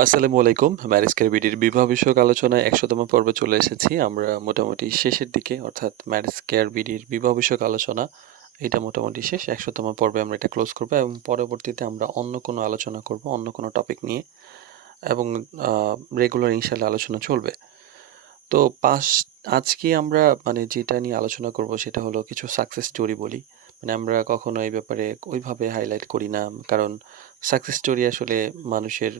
আসসালামু আলাইকুম। Marriage car বিডির বিবাহ বিষয়ক আলোচনায় ১০০তম পর্বে চলে এসেছি। আমরা মোটামুটি শেষের দিকে অর্থাৎ ম্যারেজ কেয়ার বিডির বিবাহ বিষয়ক আলোচনা এটা মোটামুটি শেষ। ১০০তম পর্বে আমরা এটা ক্লোজ করব এবং পরবর্তীতে আমরা অন্য কোনো আলোচনা করব, অন্য কোনো টপিক নিয়ে এবং আ রেগুলার ইনশাআল্লাহ আলোচনা চলবে। তো আজকে আমরা যেটা নিয়ে আলোচনা করব সেটা হলো কিছু সাকসেস স্টোরি বলি। আমরা কখনো এই ব্যাপারে ওইভাবে হাইলাইট করি না। কারণ সাকসেস স্টোরি আসলে মানুষের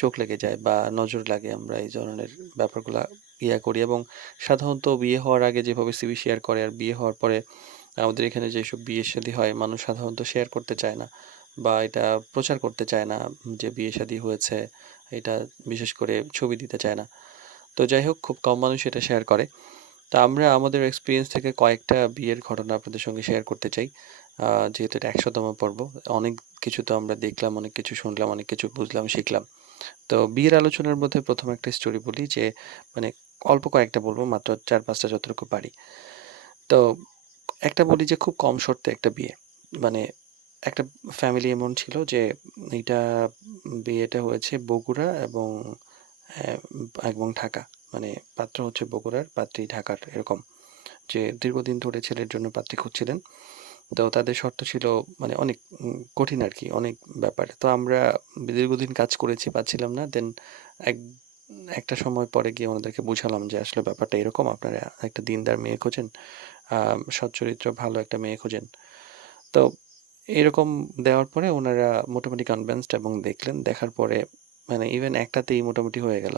চোখ লেগে যায় বা নজর লাগে। আমরা এই ধরনের ব্যাপারগুলা করি এবং সাধারণত বিয়ে হওয়ার আগে যেভাবে সিভি শেয়ার করে আর বিয়ে হওয়ার পরে আমাদের এখানে যেসব বিয়ে-শাদী হয় মানুষ সাধারণত শেয়ার করতে চায় না বা এটা প্রচার করতে চায় না যে বিয়ে-শাদী হয়েছে। এটা বিশেষ করে ছবি দিতে চায় না। তো যাই হোক খুব কম মানুষ এটা শেয়ার করে। তো আমরা আমাদের এক্সপেরিয়েন্স থেকে কয়েকটা বিয়ের ঘটনা আপনাদের সঙ্গে শেয়ার করতে চাই। যেহেতু এটা ১০০তম পর্ব। অনেক কিছু তো আমরা দেখলাম, অনেক কিছু শুনলাম, অনেক কিছু বুঝলাম, শিখলাম। তো বিয়ের আলোচনার মধ্যে ১ম একটা স্টোরি বলি যে মানে অল্প কয়েকটা বলব মাত্র ৪-৫ টা যতটুকু পারি। তো একটা বলি যে খুব কম শর্তে একটা বিয়ে। মানে একটা ফ্যামিলি এমন ছিল যে এইটা বিয়েটা হয়েছে বগুড়া এবং ঢাকা। মানে পাত্র হচ্ছে বগুড়ার, পাত্রী ঢাকার এরকম। যে দীর্ঘদিন ধরে ছেলের জন্য পাত্রী খুঁজছিলেন। তো তাদের শর্ত ছিল অনেক কঠিন আরকি, অনেক ব্যাপার। তো আমরা দীর্ঘদিন কাজ করেছি, পাচ্ছিলাম না। দেন এক একটা সময় পরে গিয়ে ওনাদেরকে বুঝালাম যে আসলে ব্যাপারটা এরকম। আপনারা একটা দিনদার মেয়ে খোঁজেন, সচ্চরিত্র ভালো একটা মেয়ে খোঁজেন। তো এরকম দেওয়ার পরে ওনারা মোটামুটি কনভিন্সড এবং দেখলেন। দেখার পরে ইভেন একটাতেই মোটামুটি হয়ে গেল।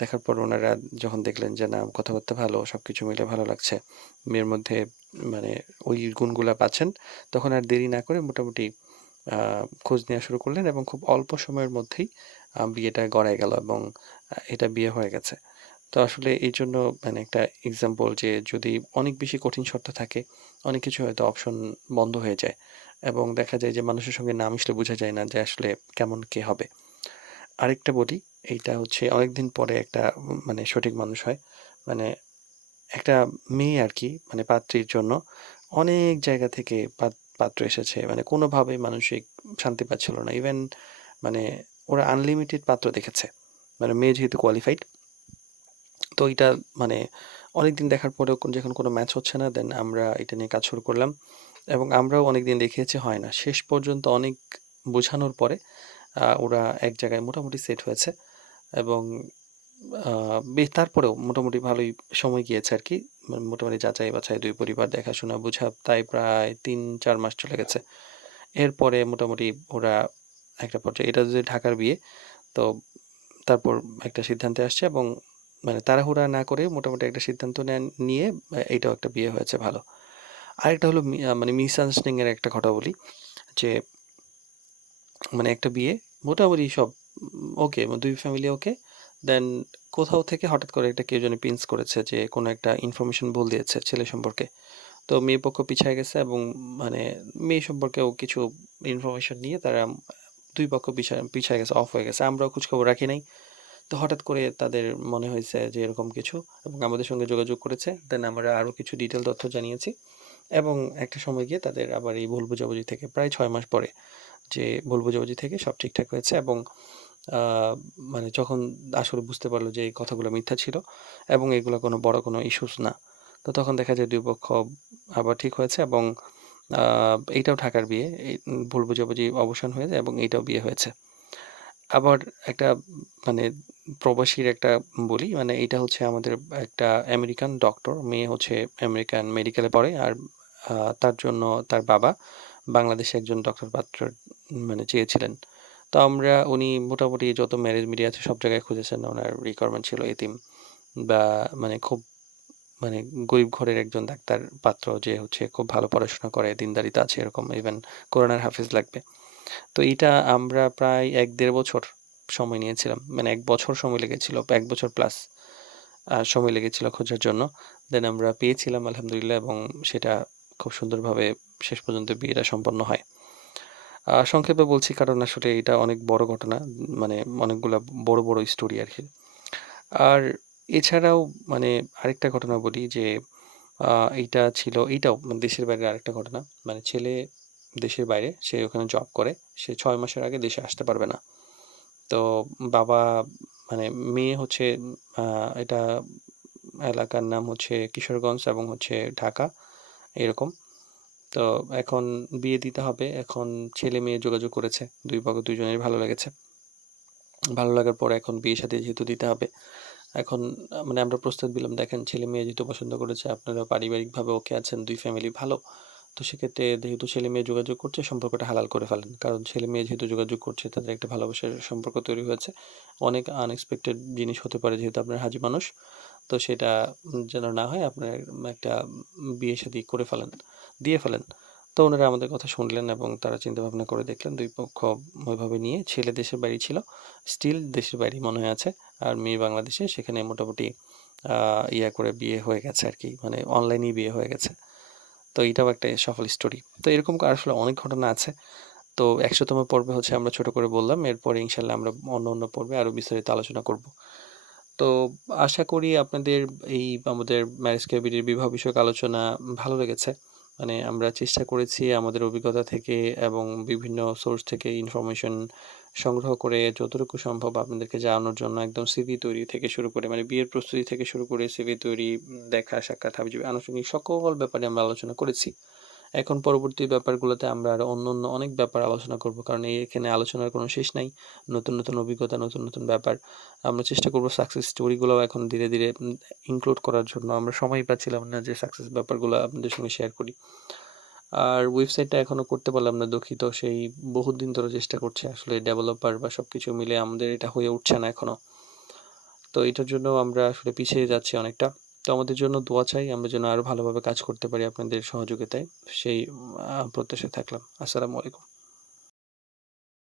দেখার পর ওনারা যখন দেখলেন যে না কথাবার্তা ভালো, সবকিছু মিলে ভালো লাগছে। মেয়ের মধ্যে মানে ওই গুণগুলা পাচ্ছেন, তখন আর দেরি না করে মোটামুটি আ খোঁজ নেওয়া শুরু করলেন এবং খুব অল্প সময়ের মধ্যেই বিয়েটা গড়ায় গেল এবং এটা বিয়ে হয়ে গেছে। তো আসলে এইজন্য একটা এক্সাম্পল যে যদি অনেক বেশি কঠিন শর্ত থাকে, অনেক কিছু হয়তো অপশন বন্ধ হয়ে যায় এবং দেখা যায় যে মানুষের সঙ্গে না মিশলে বোঝা যায় না যে আসলে কেমন কে হবে। আরেকটা বলি, এইটা হচ্ছে অনেকদিন পরে একটা সঠিক মানুষ হয়। মানে একটা মেয়ে আরকি পাত্রীর জন্য অনেক জায়গা থেকে পাত্র এসেছে। কোনোভাবেই মানসিক শান্তি পাচ্ছিল না। ইভেন মানে ওরা আনলিমিটেড পাত্র দেখেছে। মেয়ে যেহেতু কোয়ালিফাইড, তো এইটা মানে অনেকদিন দেখার পরেও যখন কোনো ম্যাচ হচ্ছে না, দেন আমরা এটা নিয়ে কাজ শুরু করলাম এবং আমরাও অনেকদিন দেখিয়েছি, হয় না। শেষ পর্যন্ত অনেক বোঝানোর পরে ওরা এক জায়গায় মোটামুটি সেট হয়েছে এবং আ তারপরেও মোটামুটি ভালোই সময় গিয়েছে আরকি। মোটামুটি যাচাই-বাছাই ২ পরিবার দেখাশোনা বুঝা তাই প্রায় ৩-৪ মাস চলে গেছে। এরপরে মোটামুটি ওরা একটা পর্যায়ে, এটা যদি ঢাকার বিয়ে, তো তারপর একটা সিদ্ধান্তে আসছে এবং তাড়াহুড়া না করে মোটামুটি একটা সিদ্ধান্ত নিয়ে এইটাও একটা বিয়ে হয়েছে ভালো। আরেকটা হলো মিসআন্ডারস্ট্যান্ডিং এর একটা কথা বলি যে একটা বিয়ে মোটামুটি সব ওকে, ২ ফ্যামিলি ওকে। দেন কোথাও থেকে হঠাৎ করে একটা কেউ যেন পিঞ্চ করেছে যে কোনো একটা ইনফরমেশন ভুল দিয়েছে ছেলে সম্পর্কে। তো মেয়ে পক্ষ পিছায় গেছে এবং মানে মেয়ে সম্পর্কেও কিছু ইনফরমেশন নিয়ে তারা ২ পক্ষ পিছায় গেছে, অফ হয়ে গেছে। আমরাও খোঁজখবর রাখি নাই। তো হঠাৎ করে তাদের মনে হয়েছে যে এরকম কিছু এবং আমাদের সঙ্গে যোগাযোগ করেছে। দেন আমরা আরও কিছু ডিটেইল তথ্য জানিয়েছি এবং একটা সময় গিয়ে তাদের আবার এই ভুল বোঝাবুঝি থেকে প্রায় ৬ মাস পরে যে ভুল বোঝাবুঝি থেকে সব ঠিকঠাক হয়েছে এবং আ যখন আসলে বুঝতে পারল যে এই কথাগুলো মিথ্যা ছিল এবং এগুলো কোনো বড় ইস্যুস না। তো তখন দেখা যায় ২ পক্ষ আবার ঠিক হয়েছে এবং আ এইটাও ঢাকার বিয়ে। ভুল বোঝাবুঝি অবসান হয়ে যায় এবং এইটাও বিয়ে হয়েছে। আবার একটা মানে প্রবাসীর একটা বলি, এইটা হচ্ছে আমাদের একটা আমেরিকান ডক্টর। মেয়ে হচ্ছে আমেরিকান মেডিকেলে পড়ে। আর আ তার জন্য তার বাবা বাংলাদেশে একজন ডক্টর পাত্র চেয়েছিলেন। তো উনি মোটামুটি যত ম্যারেজ মিডিয়া আছে সব জায়গায় খুঁজেছেন। উনার রিকোয়ারমেন্ট ছিল এতিম বা খুব মানে গরিব ঘরের একজন ডাক্তার পাত্র যে হচ্ছে খুব ভালো পড়াশোনা করে, দিনদারিতা আছে এরকম, ইভেন কোরআনের হাফেজ লাগবে। তো এইটা আমরা প্রায় ১-১.৫ বছর সময় নিয়েছিলাম। ১ বছর সময় লেগেছিল, ১ বছর প্লাস সময় লেগেছিল খোঁজার জন্য। দেন আমরা পেয়েছিলাম আলহামদুলিল্লাহ এবং সেটা খুব সুন্দরভাবে শেষ পর্যন্ত বিয়েটা সম্পন্ন হয়। সংক্ষেপে বলছি কারণ আসলে এটা অনেক বড় ঘটনা। মানে অনেকগুলা বড় স্টোরি আরকি। আর এছাড়াও মানে আরেকটা ঘটনা বলি যে আ এইটাও দেশের বাইরের আরেকটা ঘটনা। ছেলে দেশের বাইরে, সে ওখানে জব করে। সে ৬ মাসের আগে দেশে আসতে পারবে না। তো বাবা মানে মেয়ে হচ্ছে এটা এলাকার নাম হচ্ছে কিশোরগঞ্জ এবং হচ্ছে ঢাকা এরকম। তো এখন বিয়ে দিতে হবে। এখন ছেলে-মেয়ে যোগাযোগ করেছে। ২ পক্ষ ২ জনেরই ভালো লেগেছে। ভালো লাগার পরে এখন বিয়ে-শাদী যেহেতু দিতে হবে, এখন মানে আমরা প্রস্তাব দিলাম, দেখেন ছেলে-মেয়ে যেহেতু পছন্দ করেছে, আপনারা পারিবারিকভাবে ওকে আছেন, ২ ফ্যামিলি ভালো। তো সেক্ষেত্রে যেহেতু ছেলে-মেয়ে যোগাযোগ করছে, সম্পর্কটা হালাল করে ফেলেন। কারণ ছেলে-মেয়ে যেহেতু যোগাযোগ করছে, তাদের একটা ভালোবাসার সম্পর্ক তৈরি হয়েছে। অনেক আনএক্সপেক্টেড জিনিস হতে পারে যেহেতু আপনার হাজি মানুষ। তো সেটা যেন না হয়, আপনার একটা বিয়ে-শাদী করে ফেলেন, দিয়ে ফেলেন। তো উনারা আমাদের কথা শুনলেন এবং তারা চিন্তাভাবনা করে দেখলেন ২ পক্ষ ওইভাবে নিয়ে ছেলে দেশের বাড়ি ছিল, স্টিল দেশের বাড়ি মনে হয় আছে। আর মেয়ে বাংলাদেশে, সেখানে মোটামুটি আ ইয়া করে বিয়ে হয়ে গেছে আরকি। মানে অনলাইনেই বিয়ে হয়ে গেছে। তো এটাও একটা সফল স্টোরি। তো এরকম আসলে অনেক ঘটনা আছে। তো ১০০তম পর্বে হচ্ছে আমরা ছোট করে বললাম। এরপরে ইনশাআল্লাহ আমরা অন্য পর্বে আরো বিস্তারিত আলোচনা করব। তো আশা করি আপনাদের এই আমাদের ম্যারেজ ক্যাবিনেট বিবাহ বিষয়ক আলোচনা ভালো লেগেছে। মানে আমরা চেষ্টা করেছি আমাদের অভিজ্ঞতা থেকে এবং বিভিন্ন সোর্স থেকে ইনফরমেশন সংগ্রহ করে যতটুকু সম্ভব আপনাদেরকে জানানোর জন্য একদম সিভি তৈরি থেকে শুরু করে মানে বিয়ের প্রস্তুতি থেকে শুরু করে সিভি তৈরি, দেখা সাক্ষাৎ হাবিজাবি আনুষ্ঠানিক সকল ব্যাপারে আমরা আলোচনা করেছি। এখন পরবর্তী ব্যাপারগুলোতে আমরা আরো অন্যান্য অনেক ব্যাপার আলোচনা করব। কারণ এখানে আলোচনার কোনো শেষ নাই। নতুন অভিজ্ঞতা, নতুন ব্যাপার। আমরা চেষ্টা করব সাকসেস স্টোরিগুলোও এখন ধীরে ইনক্লুড করার জন্য। আমরা সময়ই পাচ্ছিলাম না যে সাকসেস ব্যাপারগুলো আপনাদের সঙ্গে শেয়ার করি। আর ওয়েবসাইটটা এখনো করতে পারলাম না, দুঃখিত। সেই বহুদিন ধরে চেষ্টা করছি। আসলে ডেভেলপার বা সবকিছু মিলে আমাদের এটা হয়ে উঠছে না এখনো। তো এটার জন্য আমরা আসলে পিছিয়ে যাচ্ছি অনেকটা। তো আমাদের জন্য দোয়া চাই, আমরা যেন আরো ভালোভাবে কাজ করতে পারি আপনাদের সহযোগিতায়। সেই প্রত্যাশায় থাকলাম। আসসালামু আলাইকুম।